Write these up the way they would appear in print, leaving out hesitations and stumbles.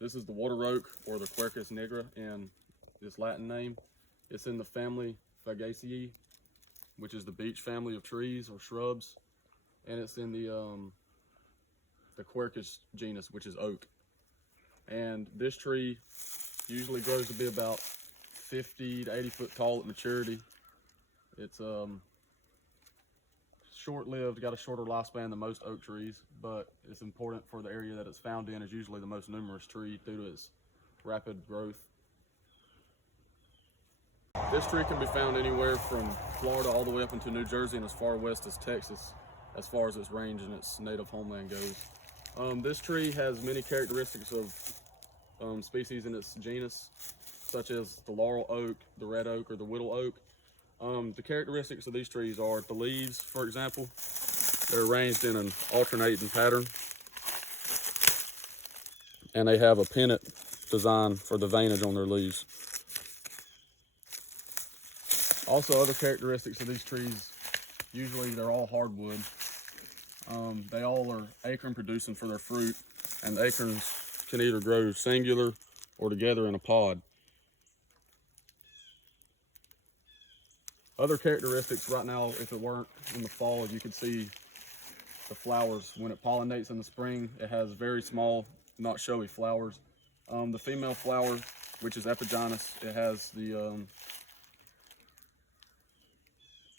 This is the water oak, or the Quercus nigra in its Latin name. It's in the family Fagaceae, which is the beech family of trees or shrubs, and it's in the Quercus genus, which is oak. And this tree usually grows to be about 50 to 80 foot tall at maturity. It's short-lived, got a shorter lifespan than most oak trees, but it's important for the area that it's found in. Is usually the most numerous tree due to its rapid growth. This tree can be found anywhere from Florida all the way up into New Jersey and as far west as Texas, as far as its range and its native homeland goes. This tree has many characteristics of species in its genus, such as the laurel oak, the red oak, or the whittle oak. The characteristics of these trees are the leaves, for example. They're arranged in an alternating pattern, and they have a pennant design for the veinage on their leaves. Also, other characteristics of these trees, usually they're all hardwood. They all are acorn producing for their fruit, and the acorns can either grow singular or together in a pod. Other characteristics right now, if it weren't in the fall, you could see the flowers. When it pollinates in the spring, it has very small, not showy flowers. The female flower, which is epigynous, it has the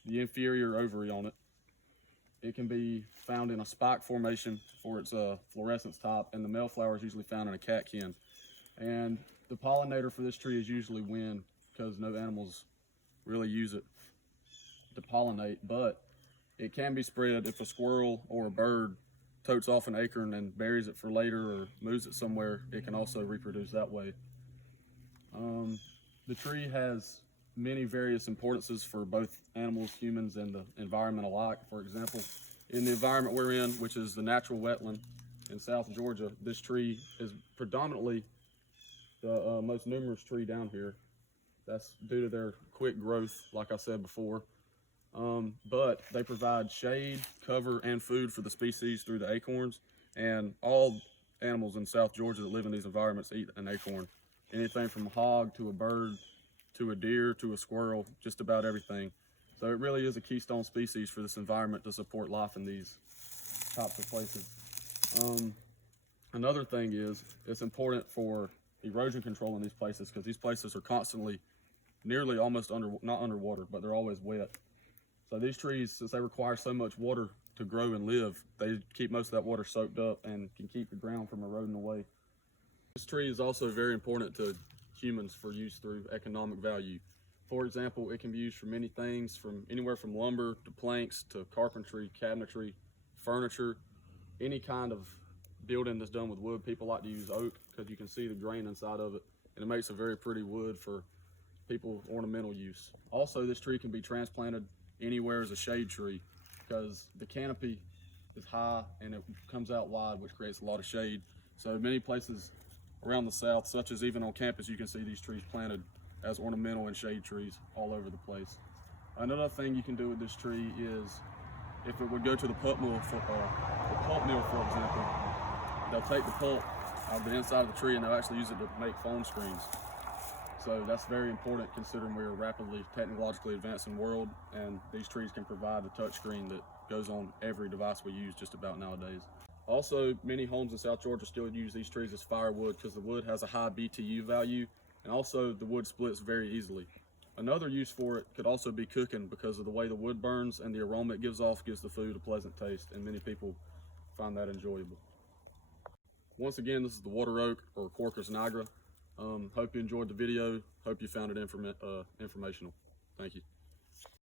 inferior ovary on it. It can be found in a spike formation for its fluorescence type, and the male flower is usually found in a catkin. And the pollinator for this tree is usually wind, because no animals really use it to pollinate, but it can be spread if a squirrel or a bird totes off an acorn and buries it for later or moves it somewhere. It can also reproduce that way. The tree has many various importances for both animals, humans, and the environment alike. For example, in the environment we're in, which is the natural wetland in South Georgia, this tree is predominantly the most numerous tree down here. That's due to their quick growth, like I said before. But they provide shade, cover, and food for the species through the acorns. And all animals in South Georgia that live in these environments eat an acorn. Anything from a hog to a bird to a deer to a squirrel, just about everything. So it really is a keystone species for this environment to support life in these types of places. Another thing is, it's important for erosion control in these places, because these places are constantly, nearly almost not underwater, but they're always wet. So these trees, since they require so much water to grow and live, they keep most of that water soaked up and can keep the ground from eroding away. This tree is also very important to humans for use through economic value. For example, it can be used for many things, from anywhere from lumber to planks to carpentry, cabinetry, furniture, any kind of building that's done with wood. People like to use oak because you can see the grain inside of it, and it makes a very pretty wood for people's ornamental use. Also, this tree can be transplanted anywhere as a shade tree, because the canopy is high and it comes out wide, which creates a lot of shade. So many places around the South, such as even on campus, you can see these trees planted as ornamental and shade trees all over the place. Another thing you can do with this tree is, if it would go to the pulp mill, for example, they'll take the pulp out of the inside of the tree and they'll actually use it to make phone screens. So that's very important, considering we're a rapidly technologically advancing world, and these trees can provide the touch screen that goes on every device we use just about nowadays. Also, many homes in South Georgia still use these trees as firewood, because the wood has a high BTU value, and also the wood splits very easily. Another use for it could also be cooking, because of the way the wood burns and the aroma it gives off gives the food a pleasant taste, and many people find that enjoyable. Once again, this is the water oak, or Quercus nigra. Hope you enjoyed the video. Hope you found it informational. Thank you.